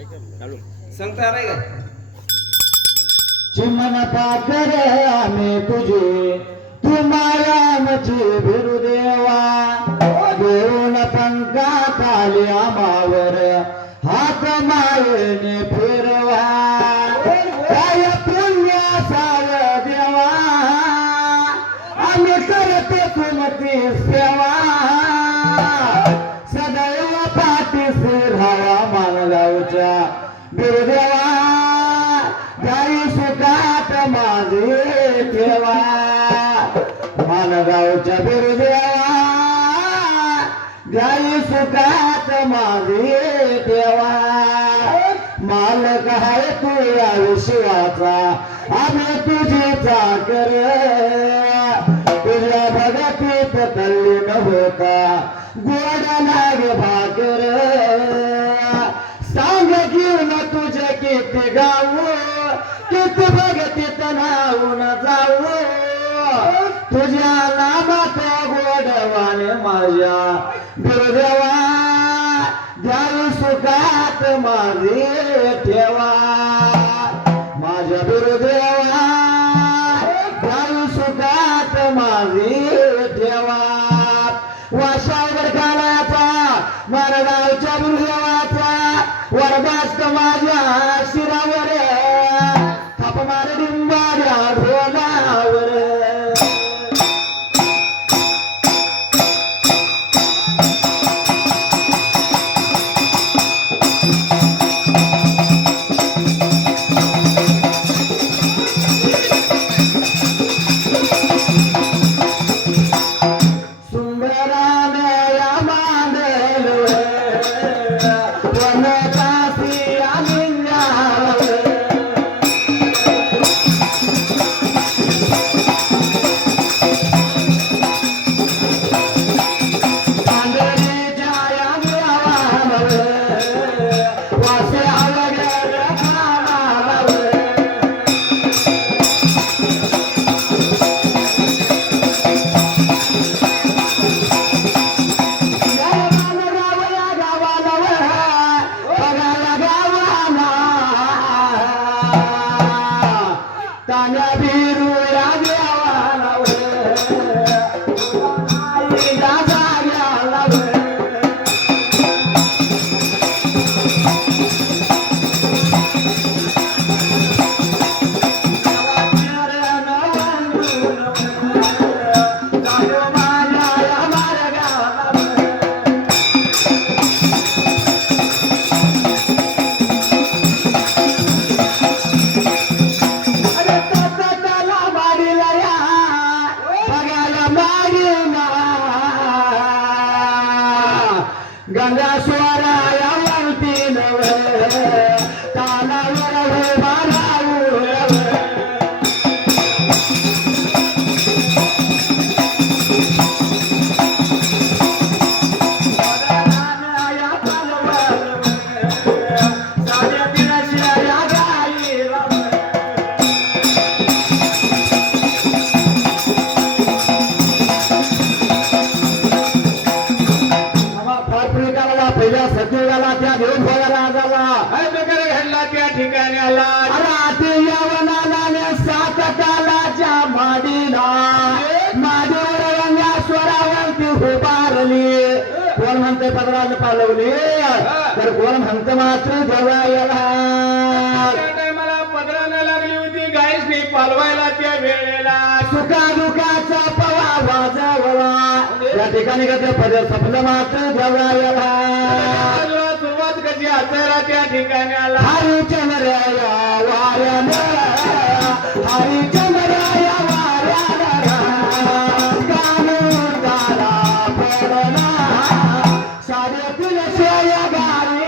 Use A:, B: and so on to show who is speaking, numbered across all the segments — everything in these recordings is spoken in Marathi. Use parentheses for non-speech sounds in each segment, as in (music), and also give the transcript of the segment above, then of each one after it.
A: सांगता आहे का?
B: चिमन पाकर आम्ही तुझे तू मायामची भिरू देवा देऊन पंका खाली आमावर हात मायेने गावच्या बिरुदेवा गाई सुखात माझे देवा मालक आहे तू या विश्वाचा आम्ही तुझी चाकर. तुझ्या भगतीत तल्लीन होता गोड नाग भाकर. सांग घेऊन तुझे किती गाऊ किती भगतीत नावून जाऊ तुझ्या नामात गोडवाने माझ्या. दुर्देवा ध्यान सुखात माझे ठेवा. Tanya गंगा स्वराया म्हणते पदराने पालवली. तर कोण म्हणते मात्र देवा याला.
A: त्या टायमाला पदरानं लागली होती. गायसनी पालवायला त्या वेळेला.
B: सुखा दुखाचा पवा वाजवला. या ठिकाणी ते सपलं मात्र
A: सुरुवात कशी असायला त्या ठिकाणी आला
B: हरिचंद्रया वाऱ्यानं. हरिचंद्रया Você é garoto.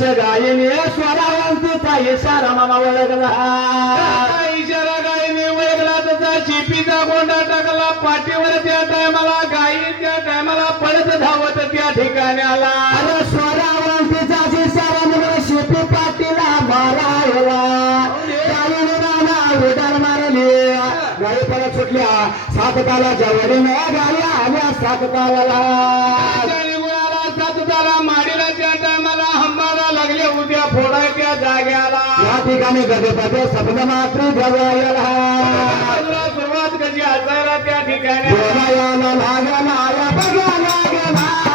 B: साडेतीनशे गायीने स्वरावंतीचा इशारा मामा ओळखला
A: इशारा गायीने वळगला तसा शिपीचा गोंडा टाकला. पाठीवर त्या टायमाला गायी त्या टायमाला पडत धावत त्या ठिकाणी आला.
B: अरे स्वरावंतीचा इशारा म्हणून शिपी पाटीला मारायला. उडार मारली. गाई परत सुटल्या. सात कालाच्या वडीनं गाया आल्या सात कालाला
A: त्या निघून सात तारा माडीला त्या टायमाला त्या जाग्याला
B: या ठिकाणी सपन मात्र
A: बाजूला सुरुवात कशी असायला त्या ठिकाणी?
B: बोलायला लागला या बघा लागला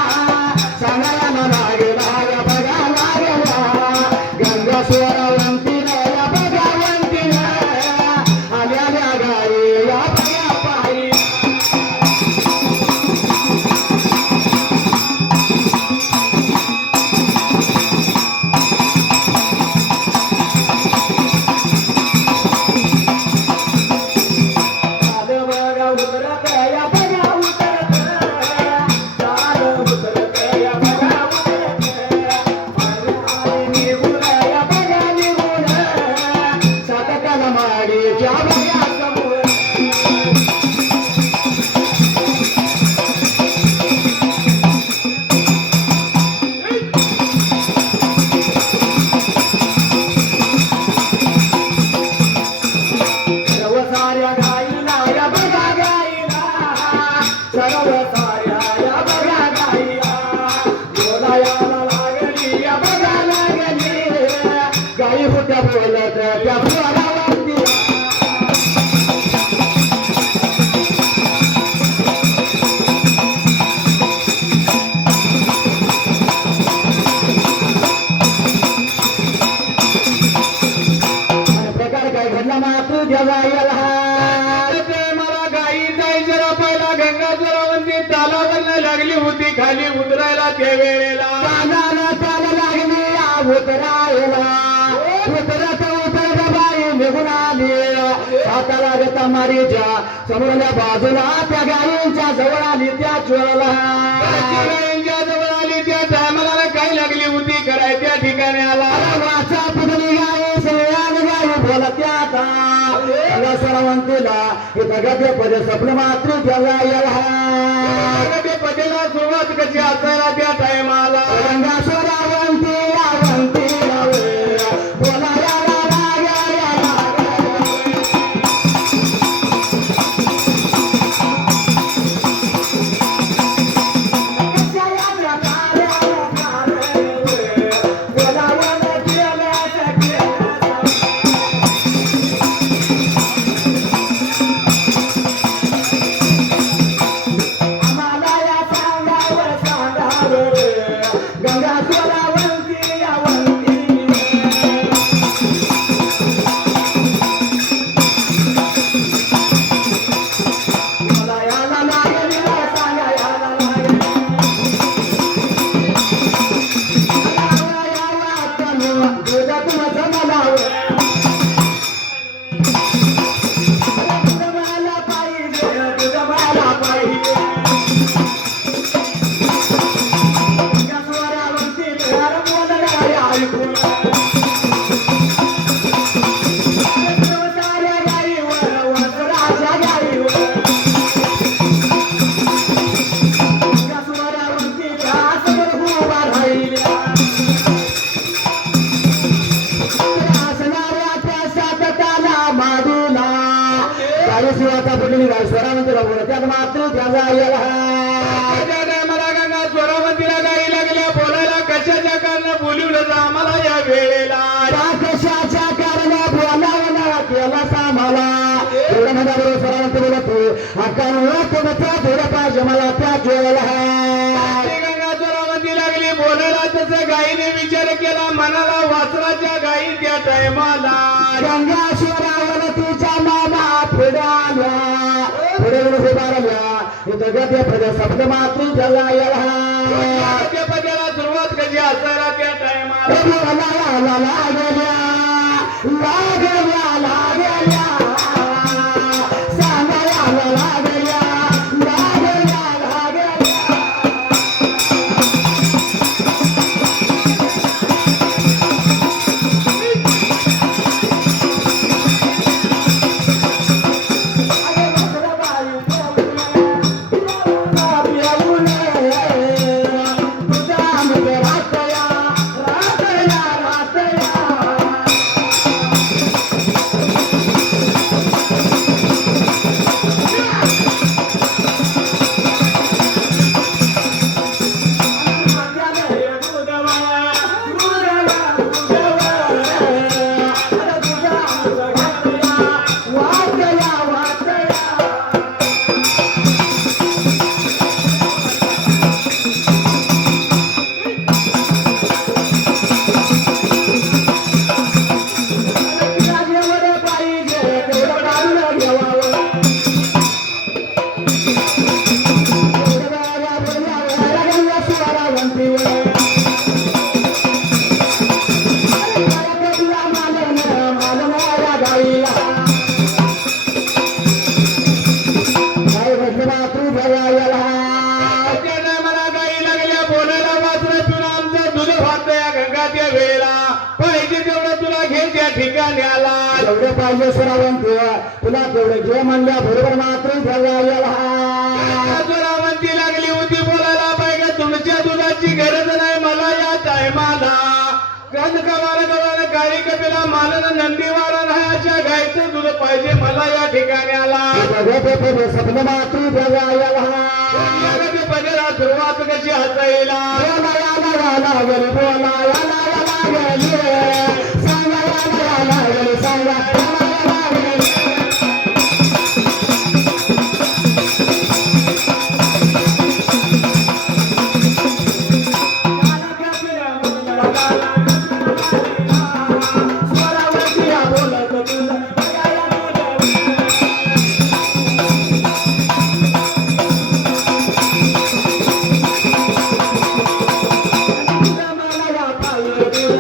B: गता मारीच्या समोरल्या बाजूला त्या गायींच्या जवळ आली त्या चोळला
A: जवळ आली त्या लागली होती कराय त्या ठिकाणी आला.
B: वाचा पुतली गाई सगळ्यान गाई बोलत्या आता सरवंतीला इथं गद्य पद स्वप्न मात्र
A: ते पदेला सुरुवात कशी असायला
B: शिवाचा पुढील स्वरामध्ये
A: म्हणजे बघून त्यात मात्र त्याचा आलेला जगाच्या प्रजासभेला मात्र जगा याला.
B: पद्याला सुरुवात कधी असायला त्या टायमा लागल्या लागल्या Thank you. पाहिजे मला या ठिकाण्याला सुरुवात कशी हसायला बोला Thank you.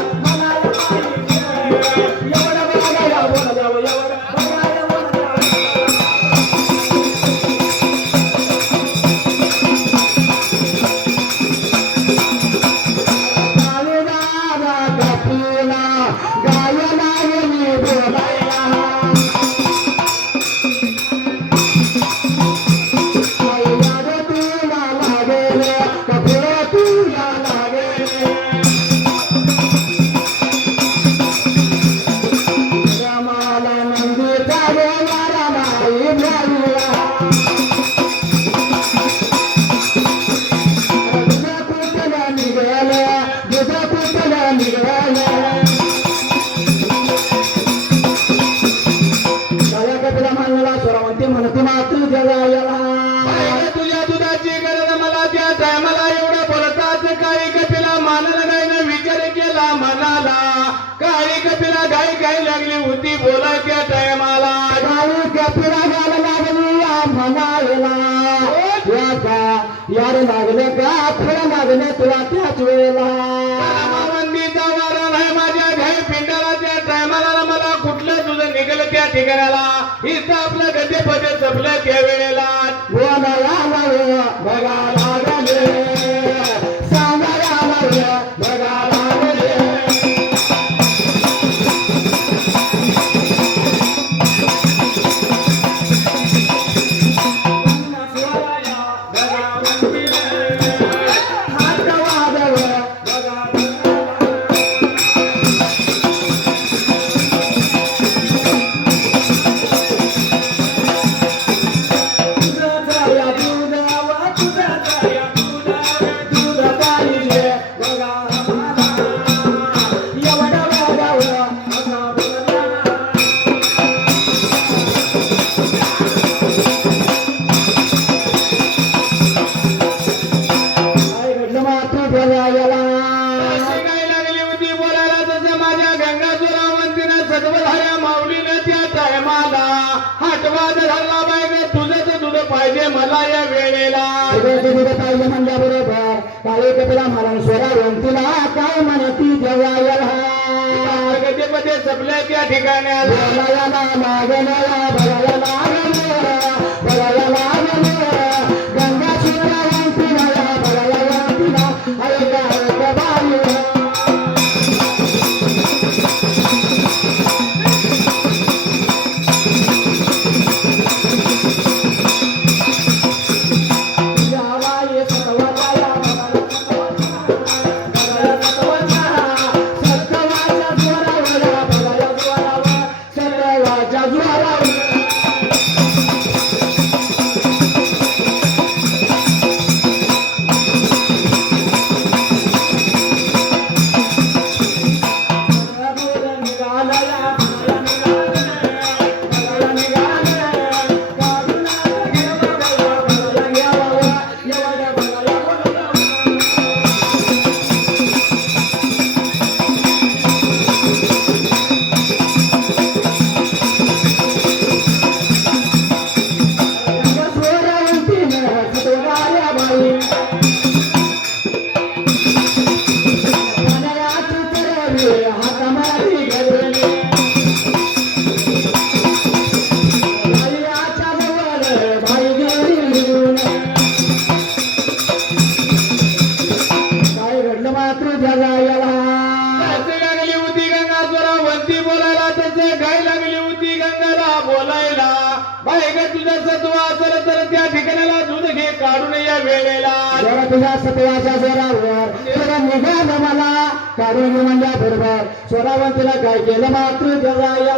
B: chegará lá. மகனாக सत्वाच्या जोरावर. तुला निघालं मला. काढून म्हणल्या बरोबर स्वरावंतीला काय केलं? मात्र जगायला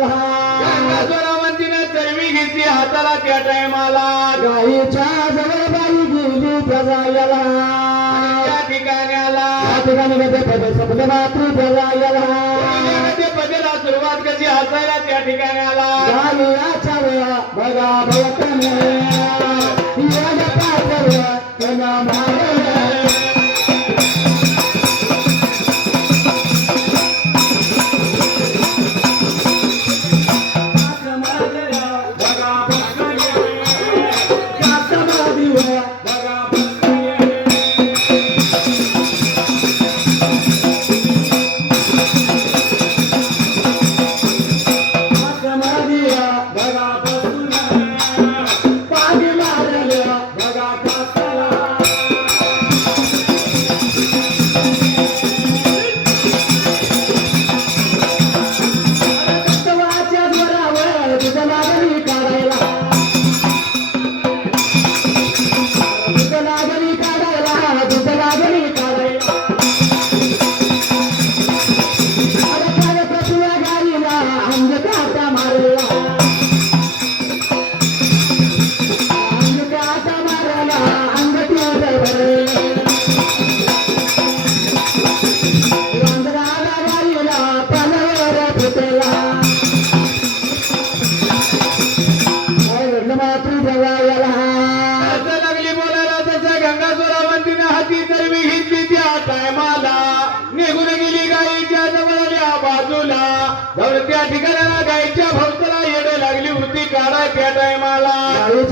A: चरवी घेतली हाताला त्या टायमाला.
B: गाईच्या जवळ बाई गेली जगायला
A: त्या ठिकाणी आला.
B: या ठिकाणी मध्ये पद सपले मात्र जगायला
A: ते पदेला सुरुवात कशी हसायला त्या ठिकाणी आला.
B: गाईच्या वेळा बघा भवतने. (laughs) त्यांना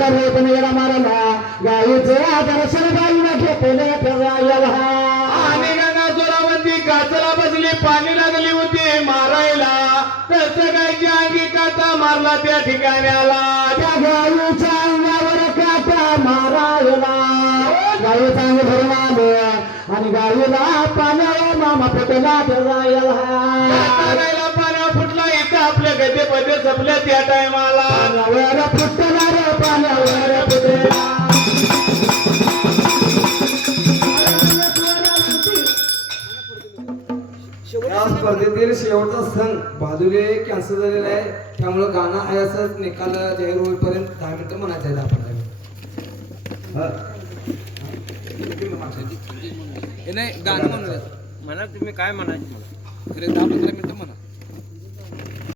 A: गाईच्या
B: भोवतने मारला. गाईचे दर्शन गाईला घेतले फिरायला
A: आणि गंगा स्वरावंती काचला बसली पाणी लागली होती मारायला. तसं गायच्या अंगी काटा मारला त्या ठिकाणी आला
B: त्या गाईच्या अंगावर काटा मारायला. गाईचा अंग भरून आलं आणि गाईला पाण्यावर मामा फुटला फिरायला
A: गायला पाण्या फुटला इथं आपल्या गदे पदे संपल्या त्या टायमाला.
B: फुटला
C: स्पर्धेतील शेवटचा सण बाजूले कॅन्सल झालेला आहे. त्यामुळे गाणं आहे असं निकाल जाहीर होईपर्यंत दहा मिनिटं म्हणायचं आहे आपण.
D: हे. नाही गाणं म्हणूया म्हणा तुम्ही काय म्हणायचं मला. खरे दहा पंधरा मिनिटं म्हणा.